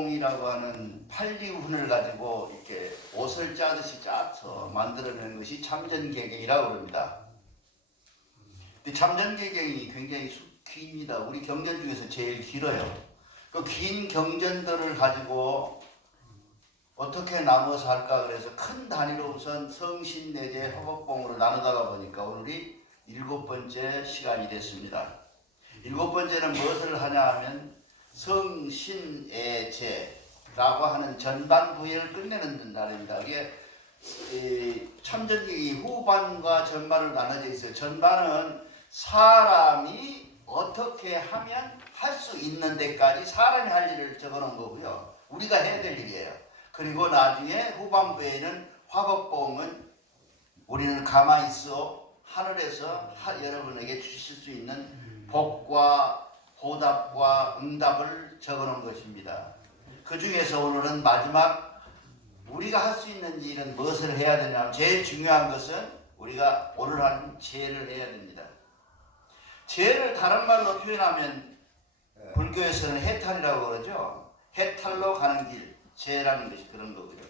봉이라고 하는 팔리훈을 가지고 이렇게 옷을 짜듯이 짜서 만들어내는 것이 참전개경이라고 그럽니다. 근데 참전개경이 굉장히 깁니다. 우리 경전 중에서 제일 길어요. 그 긴 경전들을 가지고 어떻게 나눠서 할까 그래서 큰 단위로 우선 성신 내재 화법봉으로 나누다가 보니까 오늘이 7번째 시간이 됐습니다. 7번째는 무엇을 하냐 하면 성신애제라고 하는 전반 부회를 끝내는 날입니다. 이게 참전기기 후반과 전반을 나눠져 있어요. 전반은 사람이 어떻게 하면 할 수 있는 데까지 사람이 할 일을 적어놓은 거고요. 우리가 해야 될 일이에요. 그리고 나중에 후반부에는 화법봉은 우리는 가만히 있어 하늘에서 여러분에게 주실 수 있는 복과 보답과 응답을 적어놓은 것입니다. 그 중에서 오늘은 마지막 우리가 할 수 있는 일은 무엇을 해야 되냐면 제일 중요한 것은 우리가 오늘 하는 제를 해야 됩니다. 제를 다른 말로 표현하면 불교에서는 해탈이라고 그러죠. 해탈로 가는 길, 제라는 것이 그런 거고요.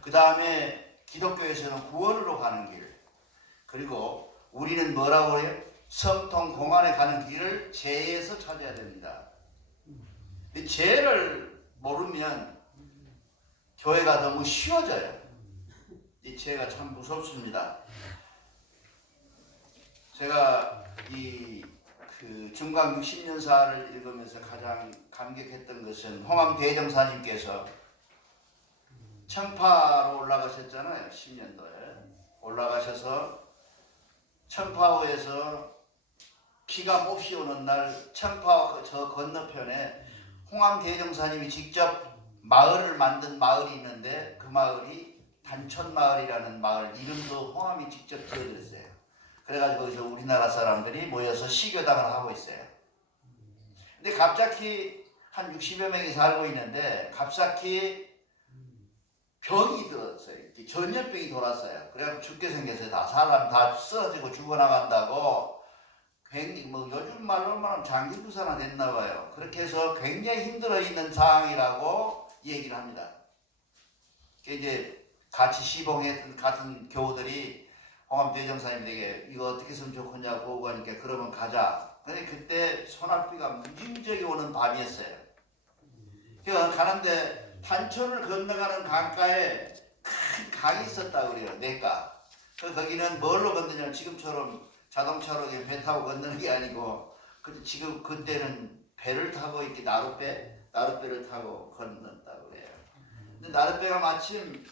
그 다음에 기독교에서는 구원으로 가는 길, 그리고 우리는 뭐라고 해요? 성통 공안에 가는 길을 제에서 찾아야 됩니다. 제를 모르면 교회가 너무 쉬워져요. 이 제가 참 무섭습니다. 제가 중광 60년사를 읽으면서 가장 감격했던 것은 홍암 대정사님께서 청파로 올라가셨잖아요. 10년도에 올라가셔서 청파호에서 비가 몹시 오는 날 청파 저 건너편에 홍암 대정사님이 직접 마을을 만든 마을이 있는데 그 마을이 단촌마을이라는 마을 이름도 홍암이 직접 지어드렸어요. 그래가지고 거기서 우리나라 사람들이 모여서 시교당을 하고 있어요. 근데 갑자기 한 60여 명이 살고 있는데 갑자기 병이 들었어요. 전염병이 돌았어요. 그래서 죽게 생겼어요. 다 사람 다 쓰러지고 죽어나간다고 굉장히 요즘 말로 말하면 장기부사나 됐나 봐요. 그렇게 해서 굉장히 힘들어 있는 상황이라고 얘기를 합니다. 이제 같이 시봉했던 같은 교우들이 홍암 대정사님에게 이거 어떻게 했으면 좋겠냐고 보고 하니까 그러면 가자. 근데 그때 소낙비가 무지무지하게 오는 밤이었어요. 그래서 가는데 단촌을 건너가는 강가에 큰 강이 있었다고 그래요. 내가. 그래서 거기는 뭘로 건너냐면 지금처럼 자동차로 배 타고 건너는 게 아니고 지금 그때는 배를 타고 이렇게 나룻배를 타고 건넜다고 해요. 근데 나룻배가 마침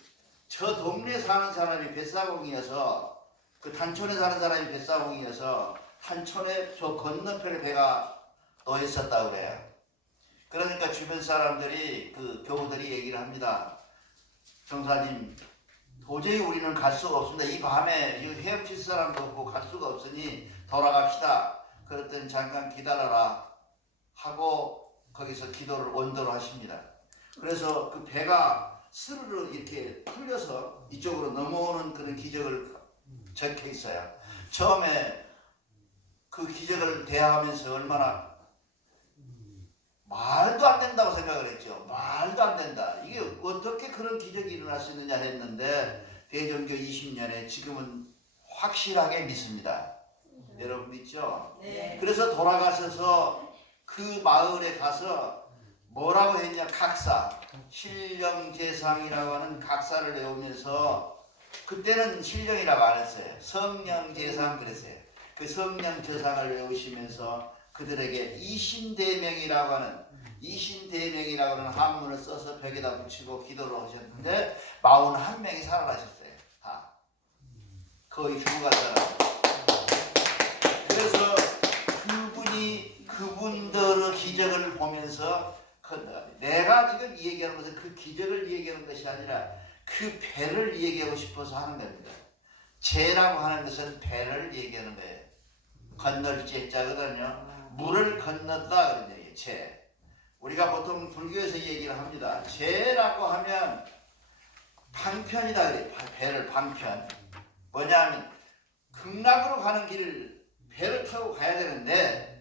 저 동네에 사는 사람이 뱃사공이어서 그 단촌에 사는 사람이 뱃사공이어서 단촌에 저 건너편에 배가 놓여 있었다고 그래요. 그러니까 주변 사람들이 그 교우들이 얘기를 합니다. 정사님 도저히 우리는 갈 수가 없습니다. 이 밤에 헤엄칠 사람도 없고 갈 수가 없으니 돌아갑시다. 그랬더니 잠깐 기다려라 하고 거기서 기도를 원도로 하십니다. 그래서 그 배가 스르르 이렇게 풀려서 이쪽으로 넘어오는 그런 기적을 적혀 있어요. 처음에 그 기적을 대하면서 얼마나 말도 안 된다고 생각을 했죠. 말도 안 된다. 이게 어떻게 그런 기적이 일어날 수 있느냐 했는데 대종교 20년에 지금은 확실하게 믿습니다. 여러분 믿죠? 네. 그래서 돌아가셔서 그 마을에 가서 뭐라고 했냐, 각사, 신령제상이라고 하는 각사를 외우면서 그때는 신령이라고 안 했어요. 성령제상 그랬어요. 그 성령제상을 외우시면서 그들에게 이신대명이라고 하는 한문을 써서 벽에다 붙이고 기도를 하셨는데 41명이 살아나셨어요. 다. 거의 죽어갔잖아요. 그래서 그분들의 기적을 보면서 내가 지금 이 얘기하는 것은 그 기적을 얘기하는 것이 아니라 그 배를 얘기하고 싶어서 하는 겁니다. 제라고 하는 것은 배를 얘기하는 거예요. 건널 제자거든요. 물을 건넜다 그런 얘기예요. 제. 우리가 보통 불교에서 얘기를 합니다. 제라고 하면 방편이다 그래요. 배를 방편. 뭐냐면 극락으로 가는 길을 배를 타고 가야 되는데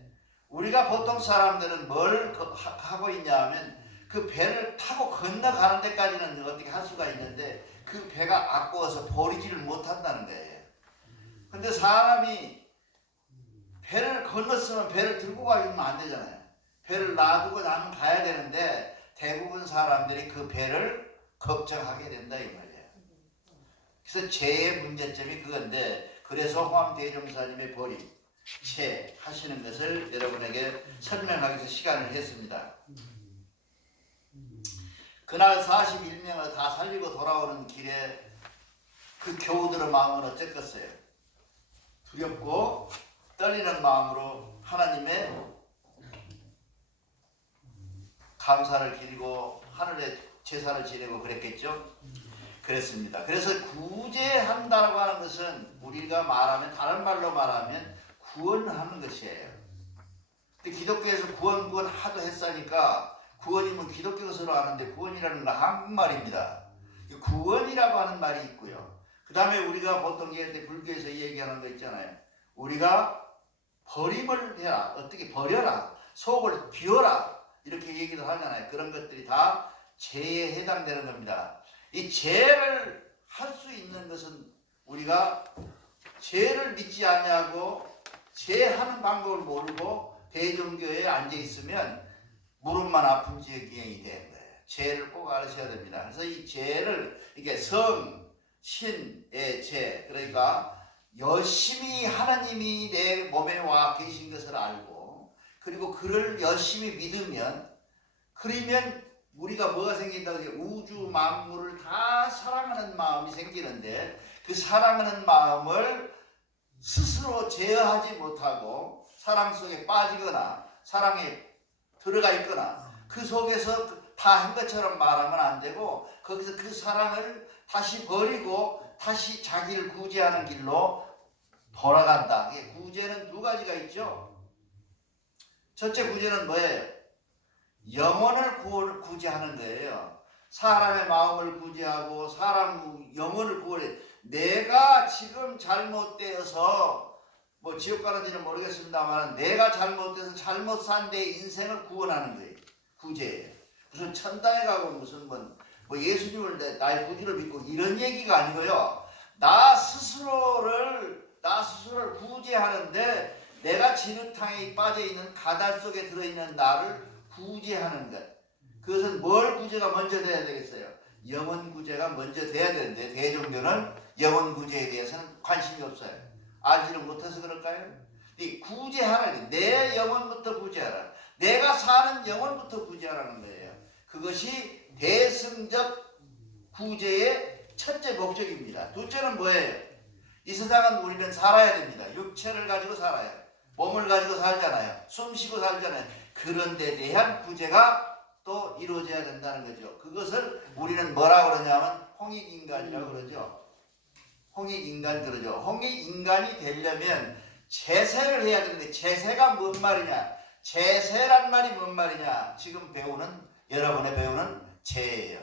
우리가 보통 사람들은 뭘 하고 있냐 하면 그 그 배를 타고 건너가는 데까지는 어떻게 할 수가 있는데 그 배가 아까워서 버리지를 못한다는 거예요. 근데 사람이 배를 건넜으면 배를 들고 가면 안 되잖아요. 배를 놔두고 나면 가야 되는데 대부분 사람들이 그 배를 걱정하게 된다 이 말이에요. 그래서 죄의 문제점이 그건데, 그래서 홍암대종사님의 버림, 죄 하시는 것을 여러분에게 설명하기 위해서 시간을 했습니다. 그날 41명을 다 살리고 돌아오는 길에 그 교우들의 마음은 어쨌겠어요? 두렵고 떨리는 마음으로 하나님의 감사를 기리고 하늘에 제사를 지내고 그랬겠죠? 그랬습니다. 그래서 구제한다고 하는 것은 우리가 말하면, 다른 말로 말하면 구원하는 것이에요. 근데 기독교에서 구원 하도 했으니까 구원이면 기독교 것으로 하는데 구원이라는 건 한국말입니다. 구원이라고 하는 말이 있고요. 그 다음에 우리가 보통 불교에서 얘기하는 거 있잖아요. 우리가 버림을 해라. 어떻게 버려라. 속을 비워라. 이렇게 얘기를 하잖아요. 그런 것들이 다 죄에 해당되는 겁니다. 이 죄를 할 수 있는 것은 우리가 죄를 믿지 아니하고 죄하는 방법을 모르고 대종교에 앉아 있으면 무릎만 아픈 지경이 되는 거예요. 죄를 꼭 알으셔야 됩니다. 그래서 이 죄를 이게 성, 신의 죄, 그러니까 열심히 하나님이 내 몸에 와 계신 것을 알고, 그리고 그를 열심히 믿으면, 그러면 우리가 뭐가 생긴다고 해요? 우주 만물을 다 사랑하는 마음이 생기는데, 그 사랑하는 마음을 스스로 제어하지 못하고 사랑 속에 빠지거나 사랑에 들어가 있거나 그 속에서 다 한 것처럼 말하면 안 되고, 거기서 그 사랑을 다시 버리고 다시 자기를 구제하는 길로 돌아간다. 구제는 두 가지가 있죠. 첫째 구제는 뭐예요? 영혼을 구제하는 거예요. 사람의 마음을 구제하고 사람 영혼을 구원해. 내가 지금 잘못되어서 뭐 지옥 가는지는 모르겠습니다만 내가 잘못돼서 잘못 산 내 인생을 구원하는 거예요. 구제예요. 무슨 천당에 가고 무슨 뭐 예수님을 나의 구주로 믿고 이런 얘기가 아니고요. 나 스스로를 구제하는데 내가 진흙탕에 빠져있는 가달 속에 들어있는 나를 구제하는 것. 그것은 뭘 구제가 먼저 돼야 되겠어요? 영혼 구제가 먼저 돼야 되는데 대종교는 영혼 구제에 대해서는 관심이 없어요. 알지를 못해서 그럴까요? 이 구제하라. 내 영혼부터 구제하라. 내가 사는 영혼부터 구제하라는 거예요. 그것이 대승적 구제의 첫째 목적입니다. 둘째는 뭐예요? 이 세상은 우리는 살아야 됩니다. 육체를 가지고 살아요. 몸을 가지고 살잖아요. 숨 쉬고 살잖아요. 그런 데 대한 구제가 또 이루어져야 된다는 거죠. 그것을 우리는 뭐라고 그러냐면 홍익인간이라고 그러죠. 홍익인간 그러죠. 홍익인간이 되려면 제세를 해야 되는데 제세가 뭔 말이냐? 제세란 말이 뭔 말이냐? 지금 여러분의 배우는 죄예요.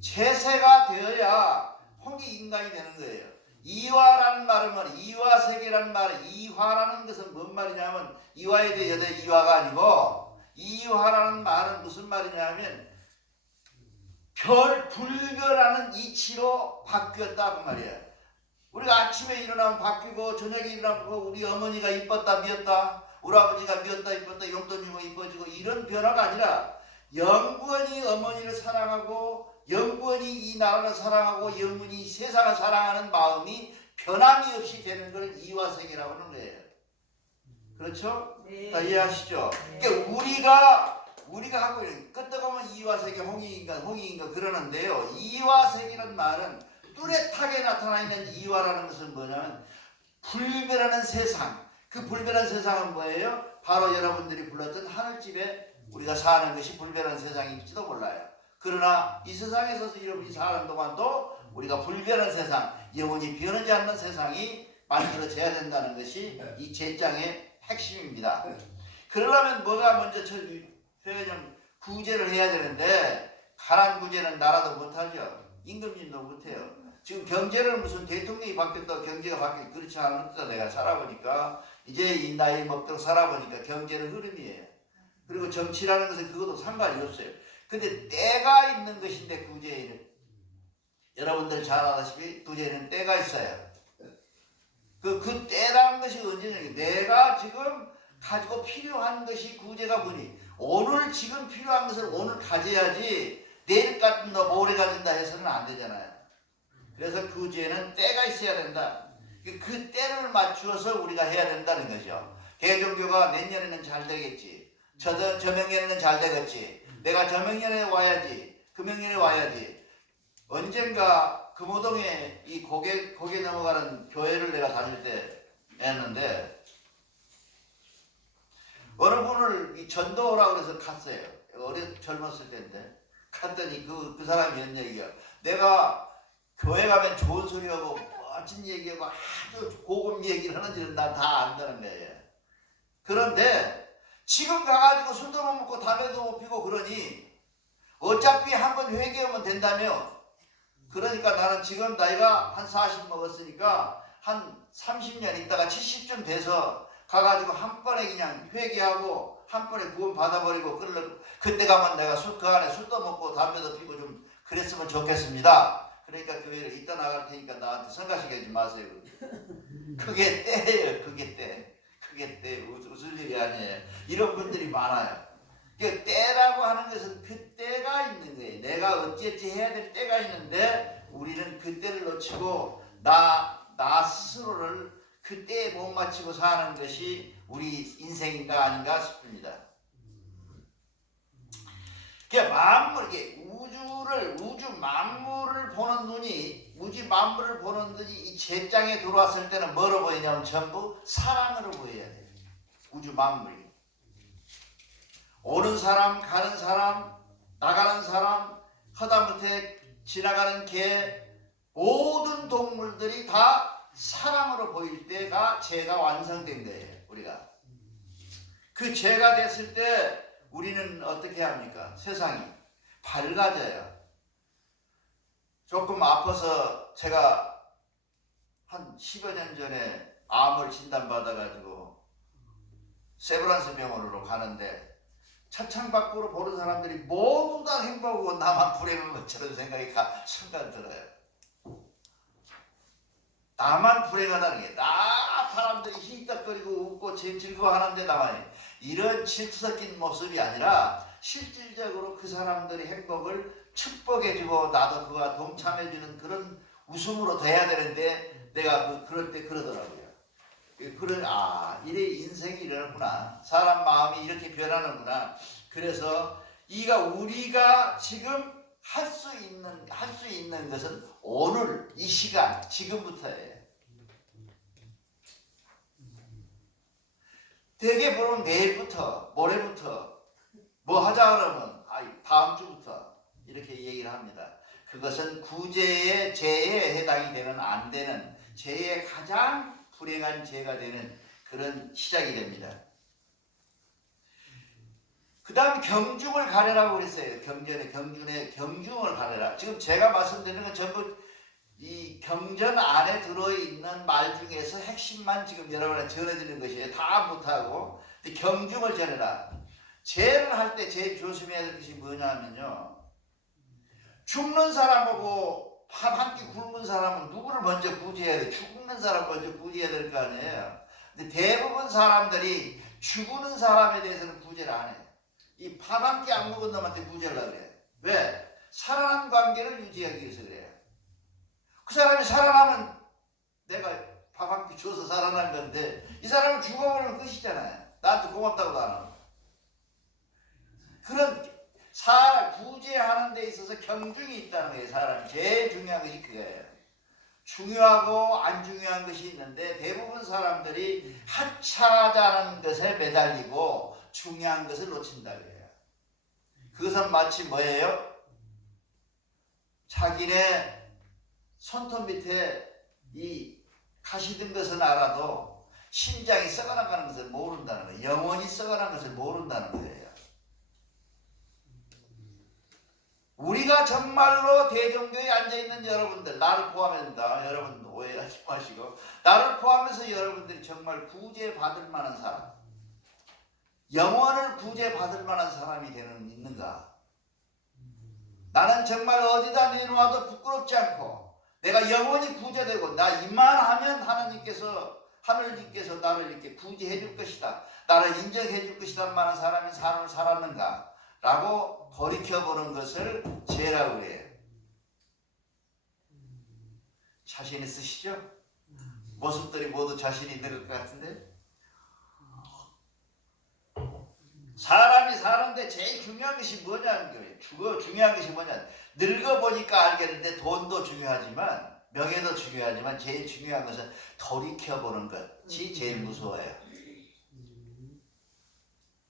제세가 되어야 홍익인간이 되는 거예요. 이화라는 말은 이화세계라는 말, 이화라는 것은 뭔 말이냐면 이화에 대해 이화가 아니고 이화라는 말은 무슨 말이냐면 불별하는 이치로 바뀌었다 그 말이에요. 우리가 아침에 일어나면 바뀌고 저녁에 일어나면 우리 어머니가 이뻤다 미웠다, 우리 아버지가 미웠다 이뻤다, 용돈 주고 이뻐지고 이런 변화가 아니라 영원히 어머니를 사랑하고 영원히 이 나라를 사랑하고 영원히 이 세상을 사랑하는 마음이 변함이 없이 되는 걸 이화세계라고 하는 거예요. 그렇죠? 네. 다 이해하시죠? 네. 그러니까 우리가 하고 있는 끄떡하면 이화세계 홍익인간 그러는데요. 이화세계란 말은 뚜렷하게 나타나 있는 이화라는 것은 뭐냐면 불변하는 세상. 그 불변한 세상은 뭐예요? 바로 여러분들이 불렀던 하늘집에 우리가 사는 것이 불변한 세상일지도 몰라요. 그러나 이 세상에서 여러분이 사는 동안도 우리가 불변한 세상, 영원히 변하지 않는 세상이 만들어져야 된다는 것이 이 제장의 핵심입니다. 그러려면 뭐가 먼저 구제를 해야 되는데 가난 구제는 나라도 못하죠. 임금님도 못해요. 지금 경제를 무슨 대통령이 바뀌었다고 경제가 바뀌었다 그렇지 않았다. 내가 살아보니까 이제 이 나이 먹도록 살아보니까 경제는 흐름이에요. 그리고 정치라는 것은 그것도 상관이 없어요. 근데 때가 있는 것인데 구제에는 여러분들 잘 아다시피 구제에는 때가 있어요. 그 때라는 것이 언제냐? 내가 지금 가지고 필요한 것이 구제가 뭐니? 오늘 지금 필요한 것을 오늘 가져야지 내일 갖는다 모레 가진다 해서는 안 되잖아요. 그래서 구제에는 때가 있어야 된다. 그 때를 맞추어서 우리가 해야 된다는 거죠. 개종교가 내년에는 잘 되겠지. 저 명년에는 잘 되겠지. 내가 저 명년에 와야지. 그 명년에 와야지. 언젠가 금호동에 이 고개 넘어가는 교회를 내가 다닐 때 했는데 어느 분을 이 전도라고 해서 갔어요. 젊었을 때인데 갔더니 그 사람이 한 얘기야. 내가 교회 가면 좋은 소리하고 멋진 얘기하고 아주 고급 얘기를 하는지는 난 다 안다는 거예요. 그런데 지금 가가지고 술도 못 먹고 담배도 못 피고 그러니 어차피 한번 회개하면 된다며. 그러니까 나는 지금 나이가 한 40 먹었으니까 한 30년 있다가 70쯤 돼서 가가지고 한 번에 그냥 회개하고 한 번에 구원 받아버리고 그때 가면 내가 그 안에 술도 먹고 담배도 피고 좀 그랬으면 좋겠습니다. 그러니까 교회를 이따 나갈 테니까 나한테 성가시게 하지 마세요. 그게 때예요. 그게 때. 웃을 일이 아니에요. 이런 분들이 많아요. 그 때라고 하는 것은 그 때가 있는 거예요. 내가 어찌어찌 해야 될 때가 있는데 우리는 그 때를 놓치고 나 스스로를 그 때에 못 맞추고 사는 것이 우리 인생인가 아닌가 싶습니다. 우주 만물을 보는 눈이 우주 만물을 보는 눈이 이 제 장에 들어왔을 때는 뭐로 보이냐면 전부 사랑으로 보여야 돼요. 우주 만물이 오는 사람, 가는 사람, 나가는 사람, 하다못해 지나가는 개, 모든 동물들이 다 사랑으로 보일 때가 죄가 완성된 거예요. 우리가 그 죄가 됐을 때 우리는 어떻게 합니까? 세상이 밝아져요. 조금 아파서 제가 한 10여 년 전에 암을 진단받아가지고 세브란스 병원으로 가는데 차창 밖으로 보는 사람들이 모두 다 행복하고 나만 불행한 것처럼 생각이 순간 들어요. 나만 불행하다는 게 사람들이 희덕거리고 웃고 즐거워하는데 나만 이런 질투 섞인 모습이 아니라 실질적으로 그 사람들의 행복을 축복해주고 나도 그와 동참해주는 그런 웃음으로 돼야 되는데 내가 그럴 때 그러더라고요. 이래 인생이 이러구나. 사람 마음이 이렇게 변하는구나. 그래서 우리가 지금 할 수 있는 것은 오늘 이 시간 지금부터예요. 대개 보면 내일부터 모레부터 뭐 하자 그러면 다음 주부터 이렇게 얘기를 합니다. 그것은 구제의 죄에 해당이 되는 안 되는 죄의 가장 불행한 죄가 되는 그런 시작이 됩니다. 그 다음 경중을 가려라고 그랬어요. 경중을 가려라. 지금 제가 말씀드리는 건 전부 이 경전 안에 들어있는 말 중에서 핵심만 지금 여러분한테 전해드리는 것이에요. 다 못하고 경중을 전해라. 죄를 할 때 제일 조심해야 될 것이 뭐냐면요. 죽는 사람하고 밥 한 끼 굶은 사람은 누구를 먼저 구제해야 돼? 죽는 사람 먼저 구제해야 될 거 아니에요. 근데 대부분 사람들이 죽는 사람에 대해서는 구제를 안 해요. 이 밥 한 끼 안 먹은 놈한테 구제를 하려고 그래요. 왜? 살아난 관계를 유지하기 위해서 그래요. 그 사람이 살아나면 내가 밥 한 끼 줘서 살아난 건데 이 사람은 죽어버리면 끝이잖아요. 나한테 고맙다고도 안 하고. 그런 구제하는 데 있어서 경중이 있다는 거예요. 사람이 제일 중요한 것이 그거예요. 중요하고 안 중요한 것이 있는데 대부분 사람들이 하찮은 것에 매달리고 중요한 것을 놓친다고 해요. 그것은 마치 뭐예요? 자기네 손톱 밑에 이 가시 든 것은 알아도 심장이 썩어나가는 것을 모른다는 거예요. 영혼이 썩어나가는 것을 모른다는 거예요. 우리가 정말로 대종교에 앉아있는 여러분들, 나를 포함합니다. 여러분 오해하지 마시고 나를 포함해서 여러분들이 정말 구제받을 만한 사람, 영원을 구제받을 만한 사람이 있는가? 나는 정말 어디다 내놓아도 부끄럽지 않고 내가 영원히 구제되고 나 이만하면 하늘님께서 나를 이렇게 구제해 줄 것이다. 나를 인정해 줄 것이다 만한 사람이 삶을 살았는가? 라고 돌이켜보는 것을 죄라고 그래요. 자신 있으시죠? 모습들이 모두 자신 있는 것 같은데? 사람이 사는데 제일 중요한 것이 뭐냐는 거예요. 중요한 것이 뭐냐. 늙어보니까 알겠는데 돈도 중요하지만 명예도 중요하지만 제일 중요한 것은 돌이켜보는 것이 제일 무서워요.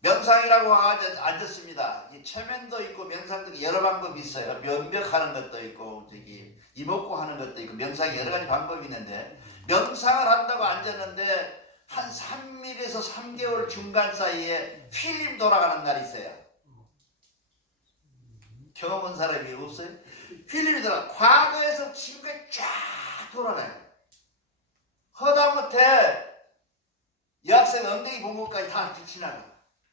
명상이라고 앉았습니다. 최면도 있고 명상도 있고 여러 방법이 있어요. 면벽하는 것도 있고 이목구 하는 것도 있고 명상이 여러 가지 방법이 있는데 명상을 한다고 앉았는데 한 3일에서 3개월 중간 사이에 휠림 돌아가는 날이 있어요. 경험한 사람이 없어요? 휠림이 돌아가. 과거에서 지금까지 쫙 돌아가요. 허다못해 여학생 엉덩이 봉고까지 다 지나가.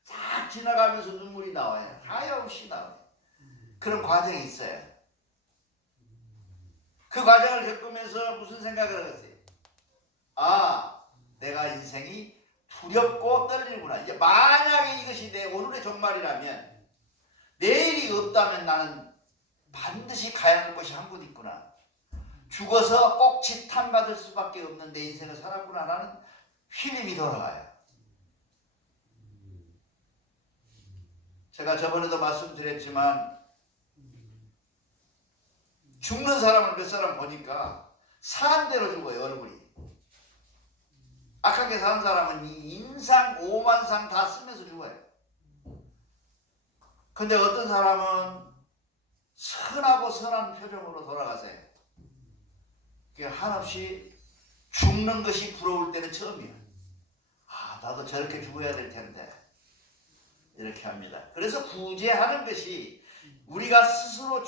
싹 지나가면서 눈물이 나와요. 하염없이 나와요. 그런 과정이 있어요. 그 과정을 겪으면서 무슨 생각을 하겠어요? 내가 인생이 두렵고 떨리는구나. 이제 만약에 이것이 내 오늘의 종말이라면 내일이 없다면 나는 반드시 가야 할 곳이 한 곳 있구나. 죽어서 꼭 지탄받을 수밖에 없는 내 인생을 살았구나 라는 힐림이 돌아가요. 제가 저번에도 말씀드렸지만 죽는 사람을 몇 사람 보니까 사한 대로 죽어요. 얼굴이. 악하게 사는 사람은 인상, 오만상 다 쓰면서 죽어요. 근데 어떤 사람은 선하고 선한 표정으로 돌아가세요. 한없이 죽는 것이 부러울 때는 처음이에요. 나도 저렇게 죽어야 될 텐데. 이렇게 합니다. 그래서 구제하는 것이 우리가 스스로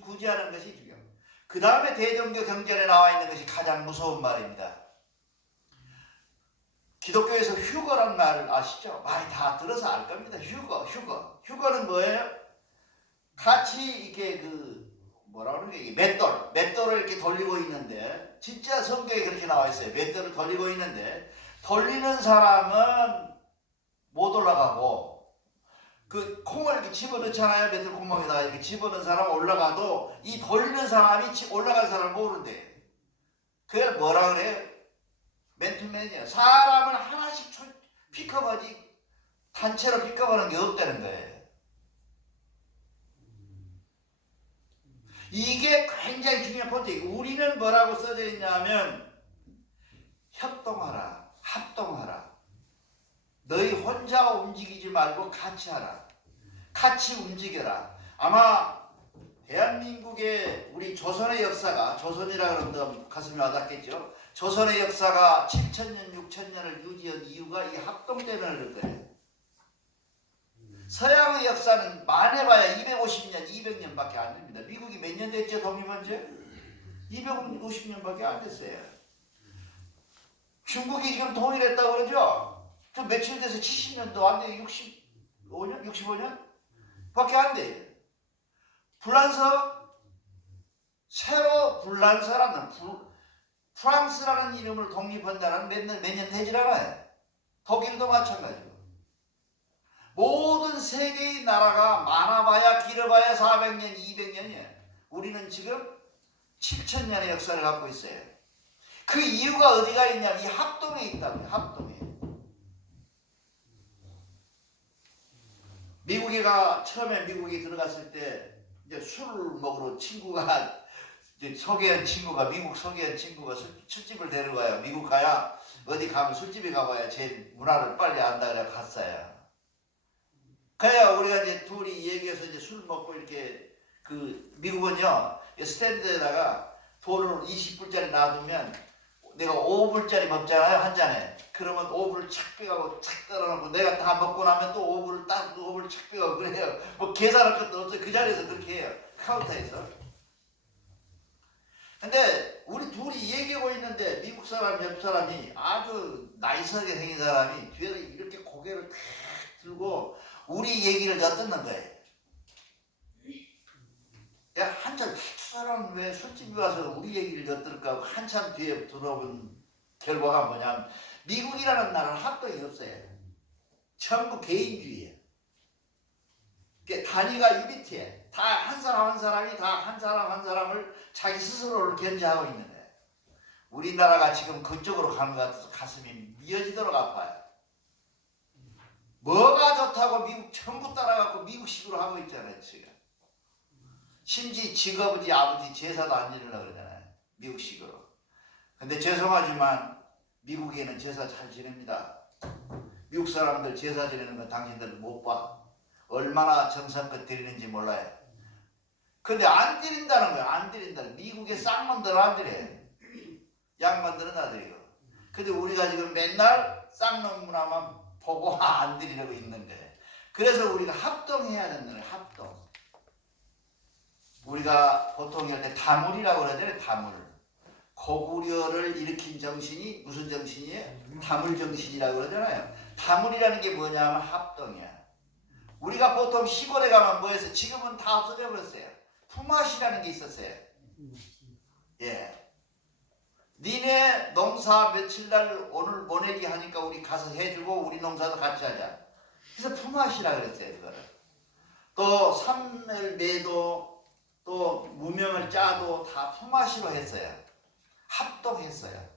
구제하는 것이 중요해요. 그 다음에 대종교 경전에 나와 있는 것이 가장 무서운 말입니다. 기독교에서 휴거란 말 아시죠? 많이 다 들어서 알 겁니다. 휴거는 뭐예요? 같이 이렇게 뭐라 그러는 게 맷돌을 이렇게 돌리고 있는데 진짜 성경에 그렇게 나와 있어요. 맷돌을 돌리고 있는데 돌리는 사람은 못 올라가고 그 콩을 이렇게 집어넣잖아요. 맷돌 구멍에다가 이렇게 집어넣은 사람 올라가도 이 돌리는 사람이 올라간 사람을 모르는데 그게 뭐라 그래요? 맨투맨이야. 사람은 하나씩 픽업하지 단체로 픽업하는 게 없다는 거예요. 이게 굉장히 중요한 포인트예요. 우리는 뭐라고 써져 있냐면 협동하라, 합동하라. 너희 혼자 움직이지 말고 같이 하라. 같이 움직여라. 아마 대한민국의 우리 조선의 역사가 조선이라 그러면 가슴이 와닿겠죠. 조선의 역사가 7,000년, 6,000년을 유지한 이유가 이 합동 때문에 그럴 거예요. 서양의 역사는 많아봐야 250년, 200년밖에 안 됩니다. 미국이 몇 년 됐죠? 독립한 지? 250년밖에 안 됐어요. 중국이 지금 통일했다고 그러죠? 좀 며칠 돼서 70년도 안 돼요. 65년? 65년? 밖에 안 돼요. 새로 불란서라는 프랑스라는 이름을 독립한 나라는 몇 년 되질 않아요. 독일도 마찬가지고. 모든 세계의 나라가 많아봐야 길어봐야 400년, 200년이에요. 우리는 지금 7,000년의 역사를 갖고 있어요. 그 이유가 어디가 있냐면 이 합동에 있다고요. 합동에. 처음에 미국에 들어갔을 때 이제 술을 먹으러 미국 소개한 친구가 술집을 데려가요. 미국 가야 어디 가면 술집에 가봐야 제 문화를 빨리 안다 그래 갔어요. 그래야 우리가 이제 둘이 얘기해서 이제 술 먹고 이렇게 미국은요 스탠드에다가 돈을 20불짜리 놔두면 내가 5불짜리 먹잖아요 한 잔에. 그러면 5불을 착 빼가고 착 떨어놓고 내가 다 먹고 나면 또 5불을 착 빼가고 그래요. 뭐 계산할 것도 없어요. 그 자리에서 그렇게 해요. 카운터에서. 근데 우리 둘이 얘기하고 있는데 미국 사람 옆 사람이 아주 나이스하게 생긴 사람이 뒤에서 이렇게 고개를 탁 들고 우리 얘기를 엿듣는 거예요. 야, 한참 저 사람은 왜 술집에 와서 우리 얘기를 엿들을까 하고 한참 뒤에 들어본 결과가 뭐냐면 미국이라는 나라는 합동이 없어요. 전부 개인주의예요. 단위가 유니티해. 다 한 사람 한 사람이 다 한 사람 한 사람을 자기 스스로를 견제하고 있는 거예요. 우리나라가 지금 그쪽으로 가는 것 같아서 가슴이 미어지도록 아파요. 뭐가 좋다고 미국 전부 따라가고 미국식으로 하고 있잖아요. 지금. 심지 직아버지 아버지 제사도 안 지내려고 그러잖아요. 미국식으로. 근데 죄송하지만 미국에는 제사 잘 지냅니다. 미국 사람들 제사 지내는 건 당신들 못 봐. 얼마나 정성껏 드리는지 몰라요. 근데 안 드린다는 거야. 안 드린다는. 미국의 쌍놈들은 안 드려요. 양반들은 다 드리고. 근데 우리가 지금 맨날 쌍놈 문화만 보고 안 드리려고 있는 거예요. 그래서 우리가 합동해야 된다는 거예요. 합동. 우리가 보통 할 때 다물이라고 그러잖아요. 다물. 고구려를 일으킨 정신이 무슨 정신이에요? 다물 정신이라고 그러잖아요. 다물이라는 게 뭐냐면 합동이야. 우리가 보통 시골에 가면 뭐해서 지금은 다 없어져 버렸어요. 품앗이라는 게 있었어요. 예. 니네 농사 며칠날 오늘 보내기 하니까 우리 가서 해주고 우리 농사도 같이 하자. 그래서 품앗이라 그랬어요. 그거를. 또 산을 매도 또 무명을 짜도 다 품앗이로 했어요. 합동했어요.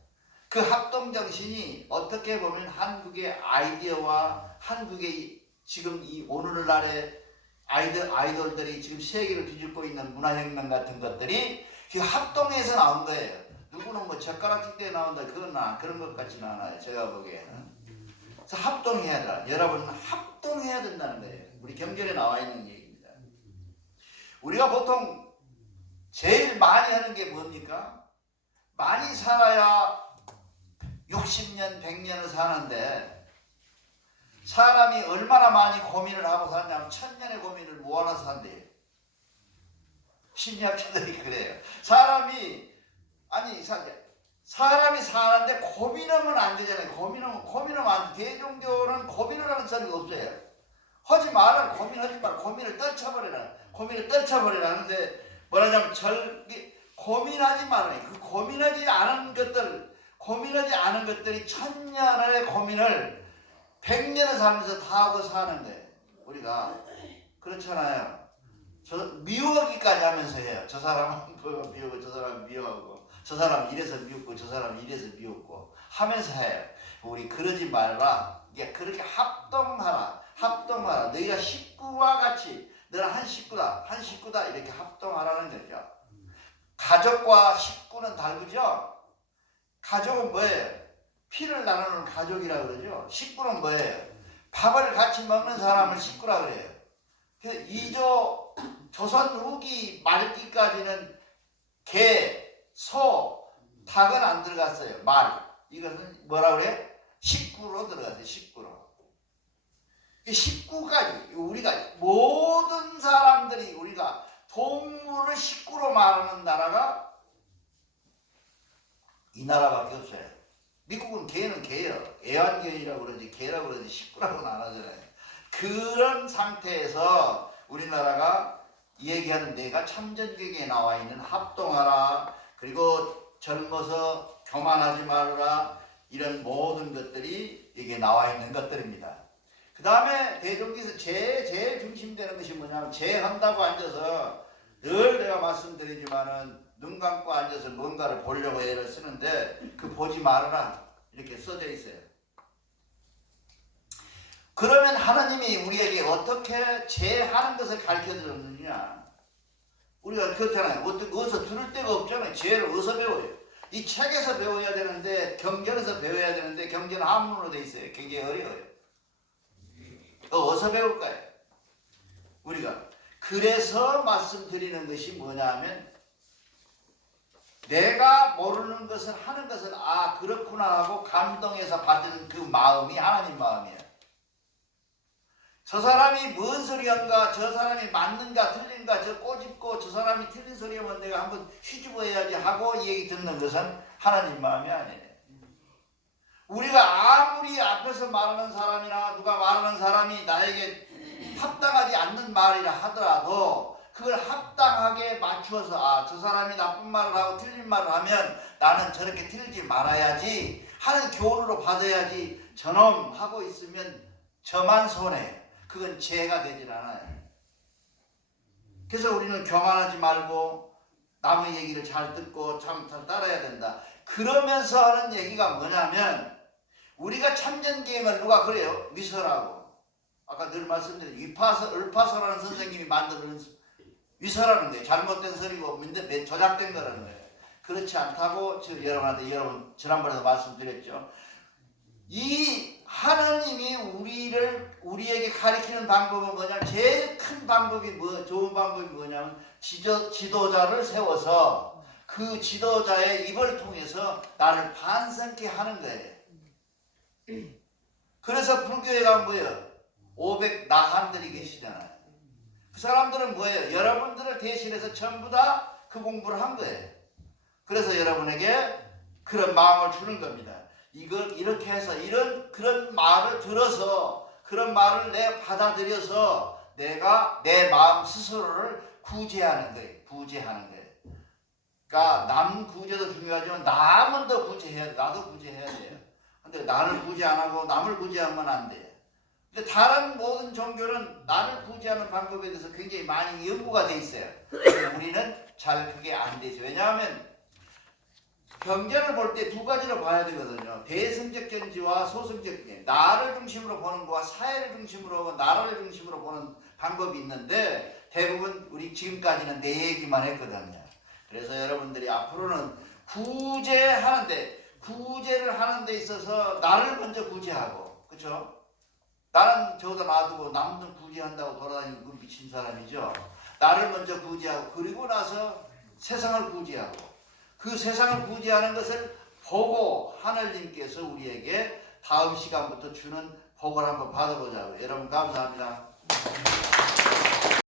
그 합동 정신이 어떻게 보면 한국의 아이디어와 한국의 지금 이 오늘날의 아이돌들이 지금 세계를 뒤집고 있는 문화혁명 같은 것들이 그 합동에서 나온 거예요. 누구는 뭐 젓가락질 때 나온다 그런 것 같지는 않아요. 제가 보기에는. 그래서 합동해야 된다. 여러분은 합동해야 된다는 거예요. 우리 경전에 나와 있는 얘기입니다. 우리가 보통 제일 많이 하는 게 뭡니까? 많이 살아야 60년, 100년을 사는데 사람이 얼마나 많이 고민을 하고 사냐면 1000년의 고민을 모아놔서 산대요. 심리학자들이 그래요. 사람이 사는데 고민하면 안 되잖아요. 고민하면 안 돼. 대종교는 고민을 하는 사람이 없어요. 하지 말라. 고민하지 말라. 고민을 떨쳐버리라. 고민을 떨쳐버리라 하는데 뭐라냐면 고민하지 말아요. 그 고민하지 않은 것들이 1000년의 고민을 100년을 살면서 다 하고 사는 거예요. 우리가 그렇잖아요. 미워하기까지 하면서 해요. 저 사람은 미워하고 저 사람은 미워하고 저 사람은 이래서 미웠고 저 사람은 이래서 미웠고 하면서 해요. 우리 그러지 말라. 그렇게 합동하라. 너희가 식구와 같이 너는 한 식구다 이렇게 합동하라는 거죠. 가족과 식구는 다르죠. 가족은 뭐예요? 피를 나누는 가족이라고 그러죠. 식구는 뭐예요? 밥을 같이 먹는 사람을 식구라 그래요. 그래서 조선 후기 말기까지는 개, 소, 닭은 안 들어갔어요. 말. 이것은 뭐라 그래? 식구로 들어갔어요. 식구까지 우리가 모든 사람들이 우리가 동물을 식구로 말하는 나라가 이 나라밖에 없어요. 미국은 개는 개예요. 애완견이라고 그러지 개라고 그러지 식구라고는 안 하잖아요. 그런 상태에서 우리나라가 얘기하는 데가 참전경에 나와 있는 합동하라 그리고 젊어서 교만하지 말아라 이런 모든 것들이 여기에 나와 있는 것들입니다. 그 다음에 대종기에서 제일 중심되는 것이 뭐냐면 제한다고 앉아서 늘 내가 말씀드리지만은 눈 감고 앉아서 뭔가를 보려고 애를 쓰는데 그 보지 말아라 이렇게 써져 있어요. 그러면 하나님이 우리에게 어떻게 죄하는 것을 가르쳐 주느냐? 우리가 그렇잖아요. 어디서 들을 데가 없잖아요. 죄를 어디서 배워요? 이 책에서 배워야 되는데 경전에서 배워야 되는데 경전은 한문으로 돼 있어요. 굉장히 어려워요. 어디서 배울까요? 우리가 그래서 말씀드리는 것이 뭐냐면 내가 모르는 것을 하는 것은 아 그렇구나 하고 감동해서 받는 그 마음이 하나님 마음이에요. 저 사람이 뭔 소리 한가 저 사람이 맞는가 틀린가 저 꼬집고 저 사람이 틀린 소리 하면 내가 한번 휘집어야지 하고 얘기 듣는 것은 하나님 마음이 아니에요. 우리가 아무리 앞에서 말하는 사람이나 누가 말하는 사람이 나에게 합당하지 않는 말이라 하더라도 그걸 합당하게 맞추어서 저 사람이 나쁜 말을 하고 틀린 말을 하면 나는 저렇게 틀리지 말아야지 하는 교훈으로 받아야지 저놈 하고 있으면 저만 손해요. 그건 죄가 되질 않아요. 그래서 우리는 교만하지 말고 남의 얘기를 잘 듣고 참 따라야 된다. 그러면서 하는 얘기가 뭐냐면 우리가 참전계획을 누가 그래요? 위서라고. 아까 늘 말씀드린 을파서라는 선생님이 만든 위서라는 거예요. 잘못된 소리고 조작된 거라는 거예요. 그렇지 않다고 여러분 지난번에도 말씀드렸죠. 이 하나님이 우리에게 가리키는 방법은 뭐냐면 제일 큰 방법이 좋은 방법이 뭐냐면 지도자를 세워서 그 지도자의 입을 통해서 나를 반성케 하는 거예요. 그래서 불교회가 뭐예요? 500 나한들이 계시잖아요. 그 사람들은 뭐예요? 여러분들을 대신해서 전부 다 그 공부를 한 거예요. 그래서 여러분에게 그런 마음을 주는 겁니다. 이걸 이렇게 해서 그런 말을 들어서 그런 말을 내가 받아들여서 내가 내 마음 스스로를 구제하는 거예요. 구제하는 거예요. 그러니까 남 구제도 중요하지만 남은 더 구제해야 돼. 나도 구제해야 돼요. 근데 나를 구제 안 하고 남을 구제하면 안 돼요. 근데 다른 모든 종교는 나를 구제하는 방법에 대해서 굉장히 많이 연구가 돼 있어요. 우리는 잘 그게 안 되죠. 왜냐하면 경전을 볼 때 두 가지로 봐야 되거든요. 대승적 견지와 소승적 견지. 나를 중심으로 보는 거와 사회를 중심으로 나라를 중심으로 보는 방법이 있는데 대부분 우리 지금까지는 내 얘기만 했거든요. 그래서 여러분들이 앞으로는 구제를 하는 데 있어서 나를 먼저 구제하고, 그렇죠? 나는 저기다 놔두고 남들 구제한다고 돌아다니는 그 미친 사람이죠. 나를 먼저 구제하고 그리고 나서 세상을 구제하고 그 세상을 구제하는 것을 보고 하늘님께서 우리에게 다음 시간부터 주는 복을 한번 받아보자고요. 여러분 감사합니다.